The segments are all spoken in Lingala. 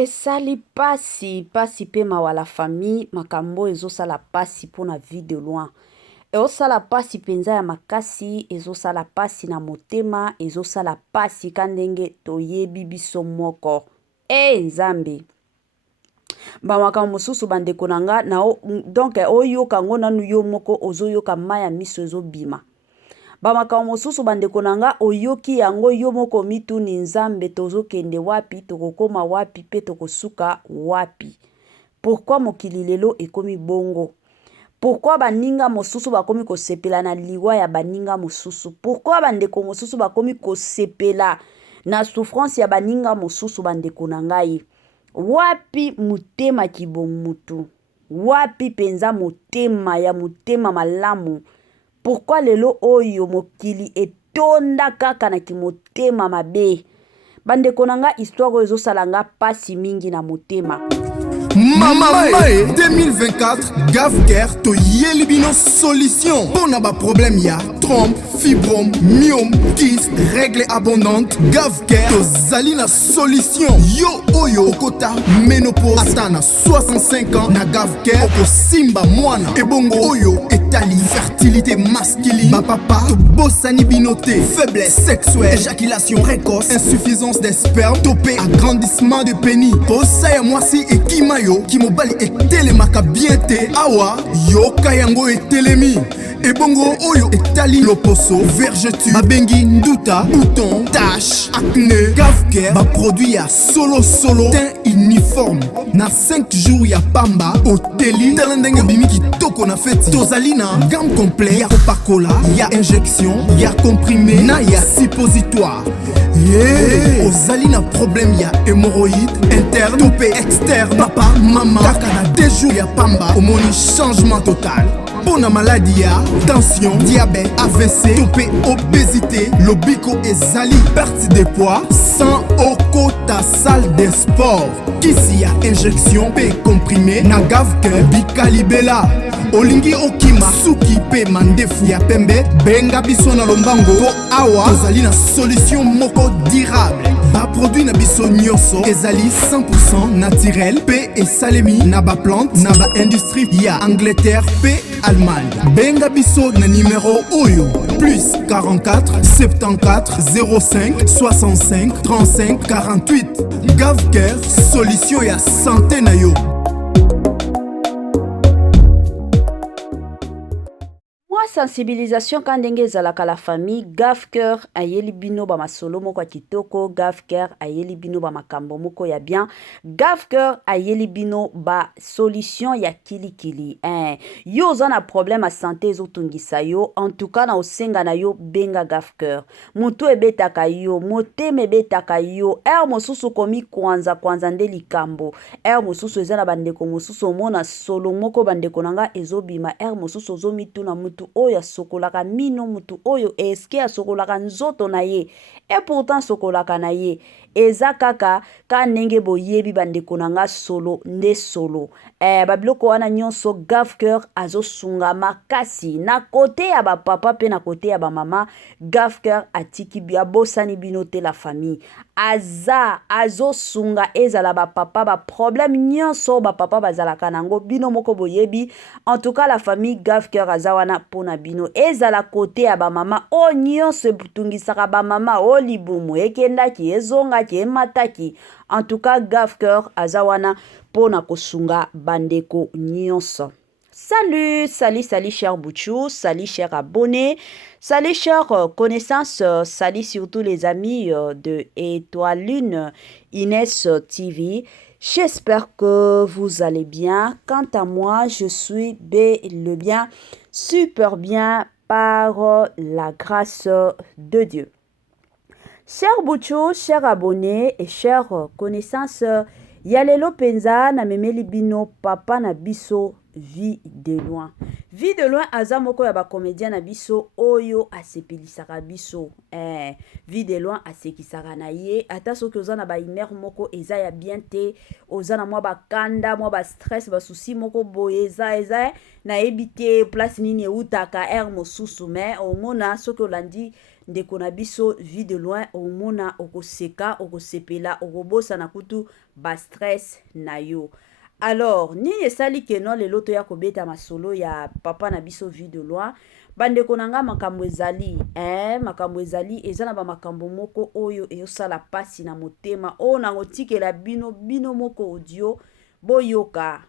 esali pasi pe mawa famille makambo ezosala pasi pona vie de loin ezosala pasi penza ya makasi ezosala pasi na motema ezosala pasi kandenge toyebi biso moko nzambe bamakambo mosusu bandeko na nga donc oyoka ngo nanu yo moko ozoyoka maya miso ezobima bamakambo mosusu bandeko na nga oyoki yango yo moko mituni nzambe tozokende wapi tokokoma wapi pe tokosuka wapi. Pourquoi mokili lelo ekomi bongo? Pourquoi baninga mosusu bakomi kosepela na liwa ya baninga mosusu? Pourquoi bandeko mosusu bakomi kosepela na souffrance ya baninga mosusu bandeko na ngai? Wapi mutema kibonmutu? Wapi penza mutema ya mutema malamu? Pourquoi lelo oyo mokili etonda kaka na kimotema mabe? Bandeko na nga histoire ezosala nga pasi mingi na motema. Mama 2024 Gavker to Yelibino solution. Bon ba problème ya trompe, fibrome, myome, kyste, règle abondante. Gavker to Zalina solution. Yo oyo kota ménopause atana 65 ans na Gavker oko simba mwana. Ebongo oyo etali fertilité masculine. Ba papa to bossani binoté, faiblesse sexuelle, éjaculation précoce, insuffisance des spermes, topé agrandissement de pénis. Posaya mwasi ekima yo kimobali etelemaka bien te awa yo kayango etelemi ebongo oyo etali loposo vergeture babengi nduta bouton tache acné Gavker ba produit ya solo teint uniforme na 5 jours ya pamba oteli talendenge bimi kitoko na feti tozali na gamme complet ya kopakola ya injection ya comprimé na ya suppositoire. Ozali na problème ya hémorroïde interne topé externe papa mama kaka na 2 jours ya pamba omoni changement total. Pour la maladie ya tension diabète AVC topé obésité lobiko ezali perte de poids sans okota salle de sport kisi ya injection pe comprimé na Gavker bikalibela olingi okima suki pe mandefu ya pembe benga biso na lombango po awa tozali na solution moko durable ba produit na biso nyonso ezali 100% naturel pe esalemi na ba plante na ba industrie ya Angleterre pe Allemagne. Benga biso na numéro oyo plus 44 74 05 65 35 48. Gavker solution ya santé na yo. Sensibilisation kandenge ezalaka la famille Gavker ayeli bino ba masolo moko kitoko Gavker ayeli bino ba makambo moko ya bien Gavker ayeli bino ba solution ya kilikili yo zana problème a santé ezotungisa yo en tout cas na osenga na yo benga Gavker mutu ebetaka yo moteme ebetaka yo mosusu komi kwanza nde likambo mosusu ezana bandeko mosusu omona solo moko bandeko nanga ezobima mosusu ozomituna mutu oyo sokolaka mino mutu oyo eske sokolaka nzoto na ye pourtant sokolaka na ye eza kaka ka ndenge boyebi bandeko nanga solo nde solo babiloko wana nyonso Gavker azosunga makasi na kote ya ba papa pe na kote ya ba mama Gavker atiki bia bosani bino te la famille azosunga ezala ba papa ba problème nyonso ba papa bazalaka nango bino moko boyebi en tout cas la famille Gavker azawana pona bino ezala kote ya ba mama o nyonso butungisaka ba mama o libumu ekendaki ezongaki emataki en tout cas Gavker azawana pona kosunga bandeko nyonso. Salut cher Bouchou, salut cher abonné, salut cher connaissances, salut surtout les amis de Étoile Lune Inès TV. J'espère que vous allez bien. Quant à moi, je suis bien, super bien par la grâce de Dieu. Cher Bouchou, cher abonné et cher connaissances, Yalelo penza na memeli bino papa na biso Vie de loin. Vie de loin aza moko ya ba comédien na biso oyo asepelisaka biso. Vie de loin asekisaka na ye ata soki oza na ba humeur moko eza ya bien te, oza na mwa bakanda mwa ba stress ba souci moko boye eza na yebi te place nini eutaka air mosusu mais omona soki olandi ndeko na biso vie de loin omona okoseka okosepela okobosa na kutu ba stress na yo. Alors nini esali keno lelo toya kobeta masolo ya papa na biso vie de loin bandeko na nga makambo ezali makambo ezali eza na ba makambo moko oyo eyosala pasi na motema oyo nango tikela bino moko audio boyoka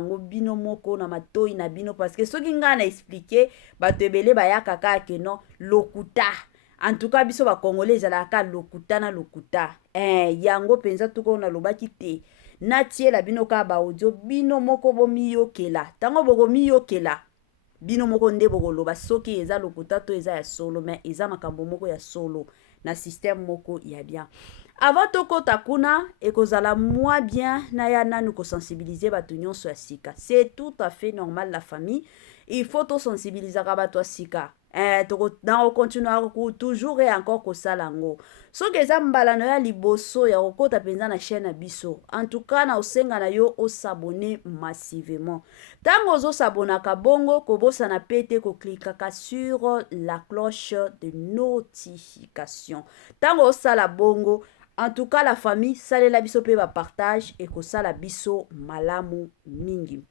ngo bino moko na matoi na bino parce que soki nga na expliquer bato ebele bayaka kaka keno lokuta. En tout cas biso ba congolais ezalaka lokuta na lokuta yango penza tuko na lobaki te natiela bino ka ba audio bino moko bomiyokela tango boko miyokela bino moko nde bokoloba soki eza lokuta to eza ya solo mais eza makambo moko ya solo na système moko ya bien. Avant tokota kuna ekozala moi bien na ya nanu ko sensibiliser bato nyonso ya sika. C'est tout à fait normal la famille. Il faut to sensibiliser ka bato ya sika. On continuera toujours et encore ko salango. So que eza mbalano ya liboso ya kokota penza na chaîne na biso. En tout cas na osenga na yo o s'abonner massivement. Tango zo s'abonaka bongo ko bosa na pete ko klikaka sur la cloche de notification. Tango o sala bongo en tout cas la famille salela biso pe ba partage et ko sala biso malamu mingi.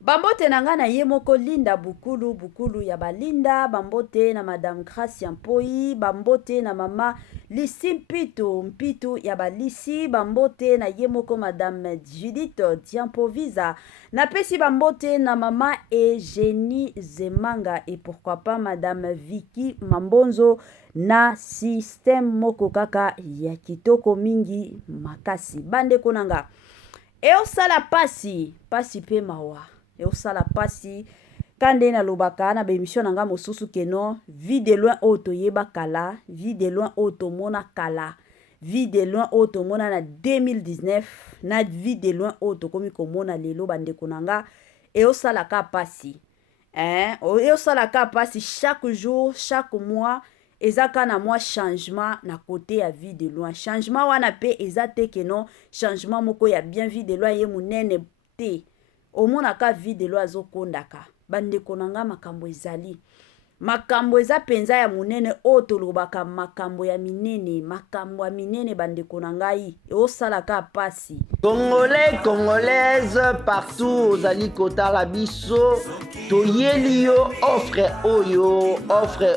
Bambote na nga na ye moko Linda Bukulu ya balinda, bambote na madame Gracia Mpoi, bambote na mama Lisi Mpitu ya balisi, bambote na ye moko madame Judith Diampoviza, na pesi bambote na mama Eugénie Zemanga et pourquoi pas madame Vicky Mambonzo na système moko kaka ya kitoko mingi makasi. Bande konanga eosala pasi pe mawa eosala pasi kande na lobaka na bemission nanga mosusu keno vie de loin oto yeba kala, vie de loin oto mona kala, vie de loin oto mona na 2019 na vie de loin oto komi komona lelo bandeko nanga eosala ka pasi eosala ka pasi chaque jour chaque mois ezaka na moi changement na côté ya vie de loin changement wana pe ezate keno changement moko ya bien vie de loin ye munene te omona ka vie de loin azokondaka bandeko nanga makambo ezali makambo eza penza ya munene oto lobaka makambo ya minene bandeko nangai osala ka pasi. Congolais, Congolaises, partout ozali kotala biso toyeli yo offre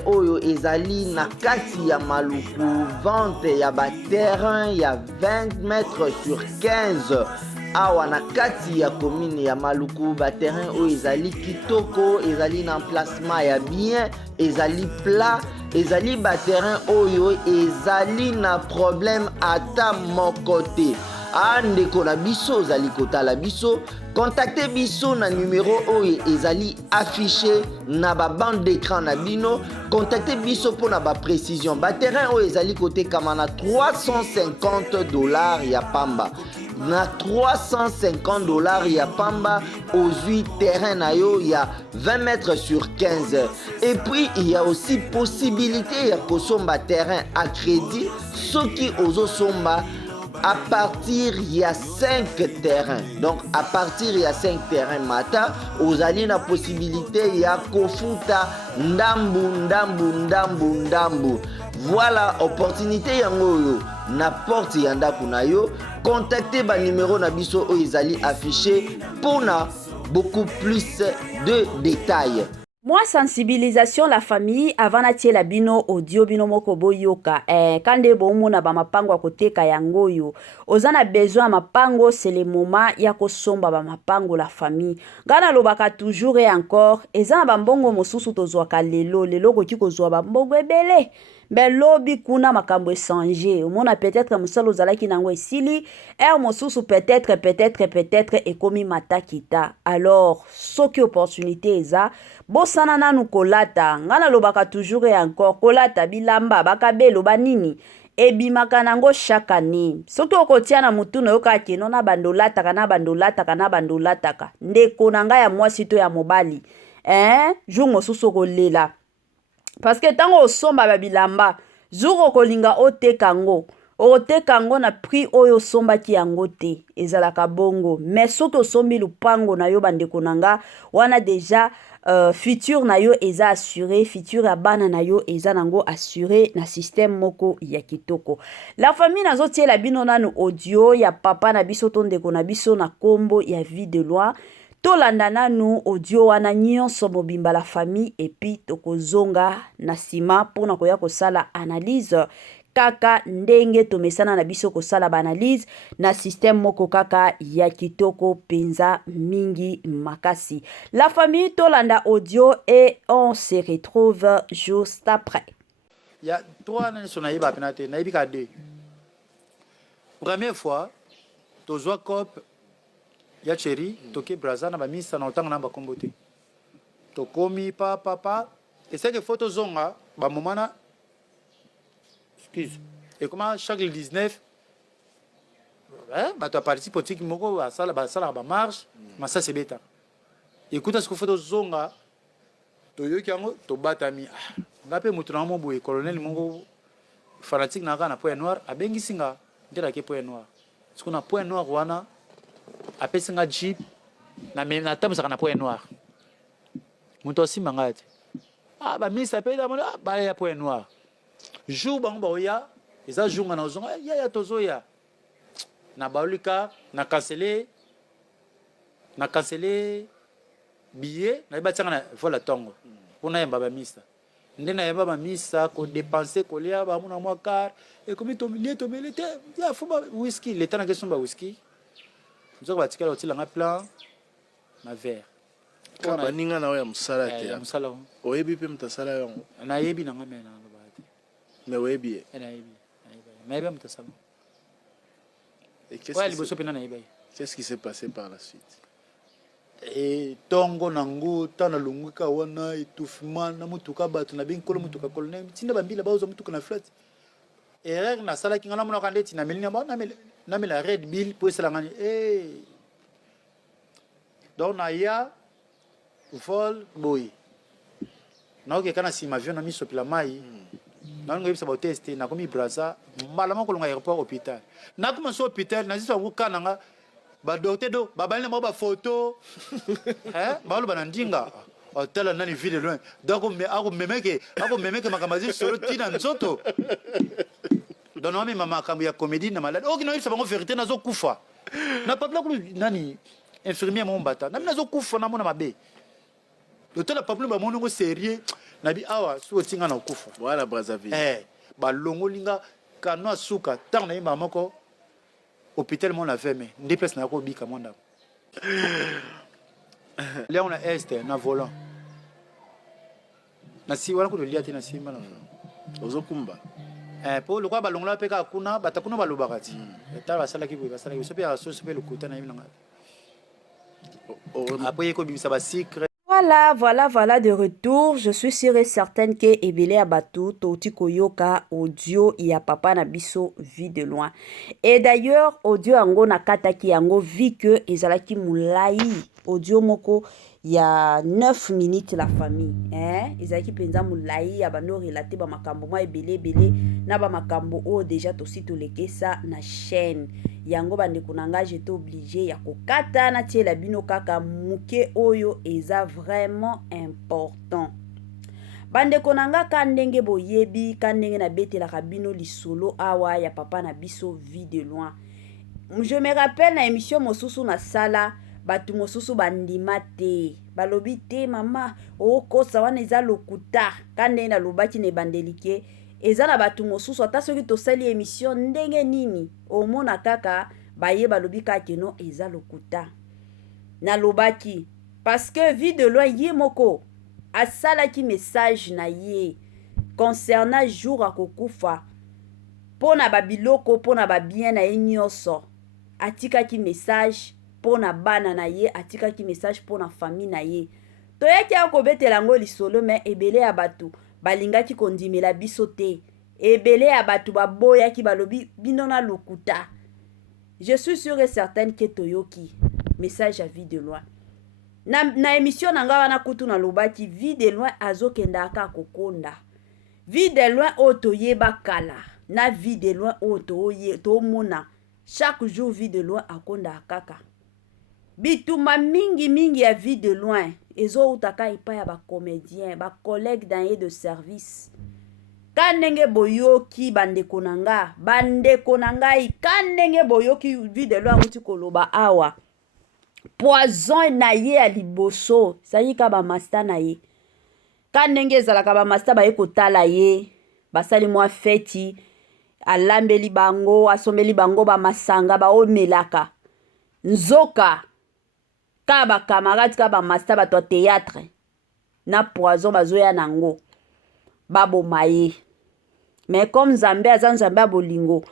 oyo ezali na kati ya maluku vente ya ba terrain ya 20 mètres sur 15 awa na kati ya commune ya maluku ba terrain oyo ezali kitoko ezali na emplacement ya bien ezali plat ezali ba terrain oyo ezali na problème ata moko te. Andeko na biso ozali kotala biso contactez biso na numéro oyo ezali affiché na ba bande d'écran na bino contactez biso pour na ba précision ba terrain oyo ezali kotekama na $350 ya pamba na $350 ya pamba ozwi terrain na yo ya 20 mètres sur 15 et puis il y a aussi possibilité ya kosomba terrain à crédit soki ozosomba à partir il y a 5 terrains. Donc à partir il y a 5 terrains mata, vous avez la possibilité ya kofuta ndambu. Voilà opportunité yango na porte yanda kunayo. Contactez ba numéro na biso o ezali affiché pour na beaucoup plus de détails. Moi, sensibilisation la famille avant natie la bino audio bino moko boyoka. Kande bomu na ba mapango akoteka yango yo. Ozana besoin mapango c'est le moment ya kosomba ba mapango la famille. Ngana lobaka toujours et encore. Ezana ba mbongo mosusu tozwaka lelo koki kozwa ba mbongo ebele. Ben lobi kuna makambo esange. Omona peut-être musalo zalaki nango esili. Mosusu peut-être ekomi matakita. Alors, soki opportunité eza bosana nanu kolata ngana lobaka toujours et encore kolata bilamba bakabelo banini ebimaka nango chaque année. Soki okotia na mutu na yo kaka keno na bandolataka na bandolataka na bandolataka ndeko na ngai ya mwasi to ya mobali jour mosusu okolela parce que ntango osomba babilamba jour okolinga oteka yango okoteka yango na prix oyo osombaki yango te ezalaka bongo. Mais soki osombi lupango na yo bandeko na nga wana deja futur na yo eza assuré, futur ya bana na yo eza nango assuré na système moko ya kitoko. La famille nazotiela bino nanu audio ya papa na biso to ndeko na biso na kombo ya vie de loi. Tolanda nanu audio wana nyonso mobimba la famille epi tokozonga na nsima mpona koya kosala analyse kaka ndenge tomesana na biso kosala banalise na système moko kaka ya kitoko penza mingi makasi. La famille tolanda audio et on se retrouve juste après. Il y a 3 ans sur naïba penate naïbika 2. Première fois tozwa cop ya chéri toke braza na bamisa na otanga na bakombote. Tokomi papa et c'est que photo zonga ba momana excuse. Et comment chaque 19 bah tu as participé politique moko à ça ba marche mais ça c'est bêta. Écoute ce que photo zonga toyoki yango to batami ngape mutu na mo boye colonel mongo fanatique na kana point noir abengi singa ndela ke point noir ce qu'on a point noir wana apesi nga jeep na tambusa na point noir mutu osimba ngati ba ministre pe da ba ya point noir jour bango ba oya eza jour na ozonga ya tozoya na baolika na canceller billet na batanga na vola tongo pona yamba ba ministre ndena yamba ba ministre ko dépenser ko lia ba muna mwa car et comme to milite ya fuma whisky l'état na question ba whisky nzoko batikala otila nga plan na verre ka baninga na ya musala te ya musala oyebi pe mutasala yango na yebi na nga mena na ba te mais oyebi na yebi mais ba mutasala et qu'est-ce qui s'est passé par la suite? Et tongo nango tana lunguka wana itufuma na mutuka batu na binkolo mutuka kolone tinda bambila baoza mutuka na flat erreur na sala kinga na mona kandeti na melina ba na mela red bill pour sala ngani donc na ya vol boy na oke kana si avion na miso pila mai na ngo yebisa ba tester na komi braza mbala mako longa aéroport hôpital na kuma so hôpital na ziso ngukana nga ba docteur do ba balina ba photo ba lo banandinga hôtel nani ville loin donc me ako memeke makamazi solo tina nzoto donc no mama makambo ya comédie na malade okino yebisa bango vérité nazo kufa na papa ko nani infirmier mon bata na nazo kufa na mona mabe l'hôtel papa ba mono ngo sérieux na bi awa so tinga na kufa voilà Brazzaville ba longolinga kano suka tant na mama ko hôpital mon la fermé ndi place na ko bika monda là on a est na volant na si wala ko liati na simba na ozokumba pour le quoi balongola peka kuna batakuna balobakati eta basala ki basala ki sope ya so sope le kuta na yimanga après ko bimisa ba secret. Voilà, de retour. Je suis sûre et certaine que Ebele Abatu, Toti Koyoka, audio, il y a papa na biso, vie de loin. Et d'ailleurs, audio ango na kataki ango, vu que ezalaki moulai, audio moko, il y a 9 minutes la famille. Ezalaki penza moulai, abano relaté ba makambo, moi ebele, na ba makambo, oh déjà tosi toleke ça na chaîne. Yango bande kunanga j'étais obligé ya kokata na tiela bino kaka muke oyo eza vraiment important. Bande konanga kandenge boyebi kandenge na betela kabino lisolo awa ya papa na biso vie de loin. Je me rappelle na émission mosusu na sala batu mosusu bandima te balobi te mama o kosa wana eza lokuta kandenge na lobaki ne bandelike eza na batu mosusu ata soki tosali émission ndenge nini omona kaka baye balobi kakeno eza lokuta na lobaki parce que vie de loin ye moko asalaki message na ye concernant jour akokufa pona babiloko pona babien na ye nyonso atikaki message pona bana na ye atikaki message pona famille na ye toyaki akobetela ngo lisolo mais ebele ya batu balingaki kondimela biso te ebele ya bato baboyaki balobi bino na lokuta. Je suis sûre et certaine que toyoki message à vie de loin. Na émission nanga wana kutu na lobaki vie de loin azokenda aka kokonda. Vie de loin otoyeba kala. Na vie de loin to mona. Chaque jour vie de loin akonda akaka. Bituma mingi ya vie de loin. Ezo utaka ipa ya ba comédien, ba collègue dans de service. Kanenge boyoki bandeko nanga, bandeko nangai kanenge boyoki vie de loin uti koloba awa. Poison na ye a liboso, sayi ka ba master na ye. Kanenge ezalaka ba master ba ekotala ye, basali mwa feti, alambeli bango, asomeli bango ba masanga ba omelaka. Nzoka ka ba camarade ka ba master ba to théâtre na poison bazoya nango babo maye. Mais comme Zambé azan Zambé abolingo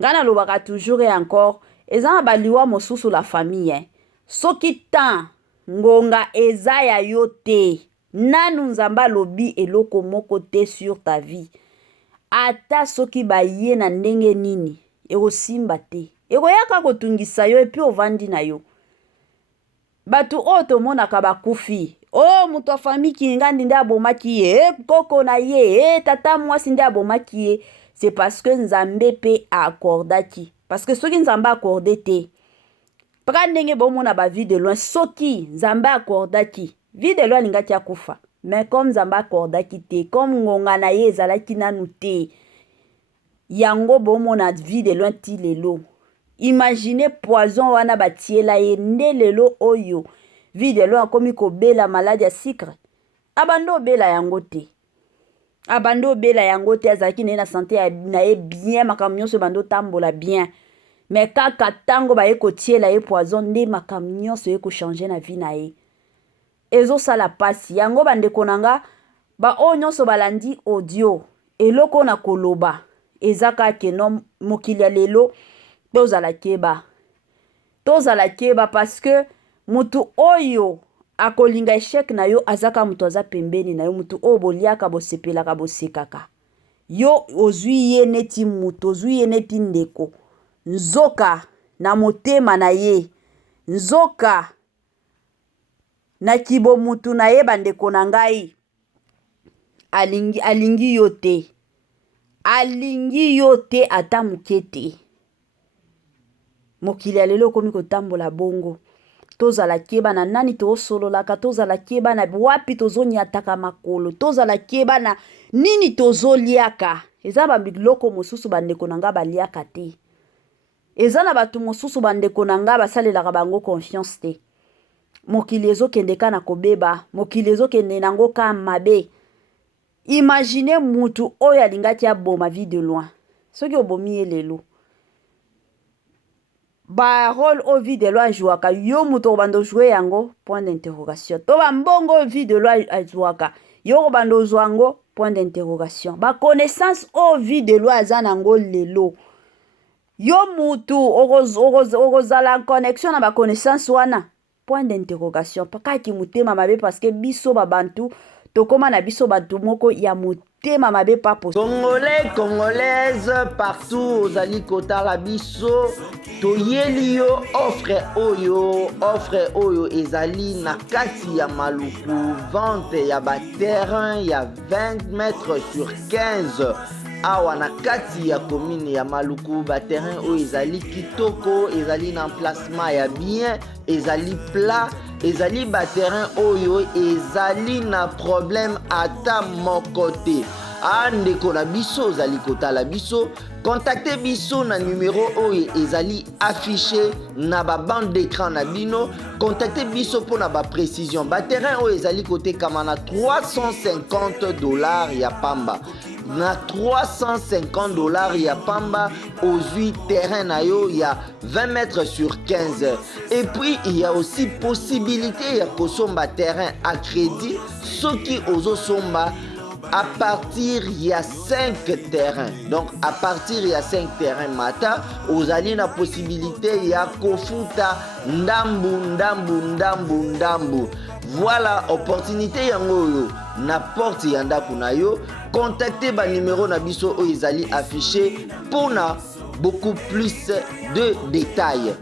ngana lobaka toujours et encore ezana baliwa mosusu la famille hein. Soki tan ngonga eza ya yo te nanu nzamba lobi eloko moko te sur ta vie ata soki baye na ndenge nini ekosimba te ekoyaka kotungisa yo epi ovandi na yo batu oto monaka bakufi oh mutu wa famille kingandi nde abomaki ye koko na ye tata mwasi nde abomaki ye c'est parce que nzambe pe accordaki parce que soki nzambe accordé te pra ndenge bomona ba vie de loin soki nzambe accordaki vie de loin lingaki akufa mais comme nzambe accordaki te comme ngonga na ye ezalaki nanu te yango bomona vie de loin ti lelo. Imaginez poison wana batiela ye nde lelo oyo vie de loin akomi kobela maladie ya sucre abando bela yango te abando bela yango te azalaki na santé na ye bien makambo nyonso bando tambola bien mais kaka tango ba ekotiela ye poison nde makambo nyonso eko changer na vie na ye ezo sala pasi yango bandeko nanga ba o nyonso balandi audio eloko na koloba ezaka kenom mokili ya lelo tozala keba parce que mutu oyo akolinga échec na yo azaka mutu aza pembeni na yo mutu o boliaka bosepelaka bosekaka yo ozwi ye neti mutu ozwi ye neti ndeko nzoka na motema na ye nzoka na kibo mutu na ye bandeko na ngai alingi yo te ata mukete mokili ya lelo komi kotambola bongo tozala keba na nani tosololaka tozala keba na wapi tozonyataka makolo tozala keba na nini tozoliaka eza ba biloko mosusu bandeko nanga baliaka te eza na batu mosusu bandeko nanga basalelaka bango confiance te mokili ezokendeka na kobeba mokili ezokende nango ka mabe. Imaginez mutu oyo alingaki aboma vie de loin soki obomi ye lelo ba rôle au vie de loin jouaka yo muto bando jouer yango point d'interrogation to ba mbongo vie de loin jouaka yo bando zwango point d'interrogation ba connaissance au vie de loin zanango lelo yo mutu orozala connexion na ba connaissance wana point d'interrogation pakaki mutema mabe parce que biso babantu tokoma na biso bantu moko ya mutema mabe papo Congolais, Congolaises, partout ozali kotala biso toyeli yo offre oyo ezali na kati ya maluku vente ya ba terrain ya 20 mètres sur 15 awa na kati ya commune ya maluku ba terrain oyo ezali kitoko ezali na emplacement ya bien ezali plat ezali ba terrain oyo ezali na problème ata moko te andeko na biso ozali kotala biso contactez biso na numéro oyo ezali affiché na ba bande d'écran na bino contactez biso pour na ba précision ba terrain oyo ezali kotekama na $350 ya pamba na $350 ya pamba ozwi terrain na yo ya 20 mètres sur 15 et puis il y a aussi possibilité ya kosomba terrain à crédit soki ozosomba à partir il y a 5 terrains. Donc à partir il y a 5 terrains mata, vous avez la possibilité il y a kofuta ndambu. Voilà opportunité yango na porte ya ndako na yo. Contactez ba numéro na biso oyo ezali affiché pour na beaucoup plus de détails.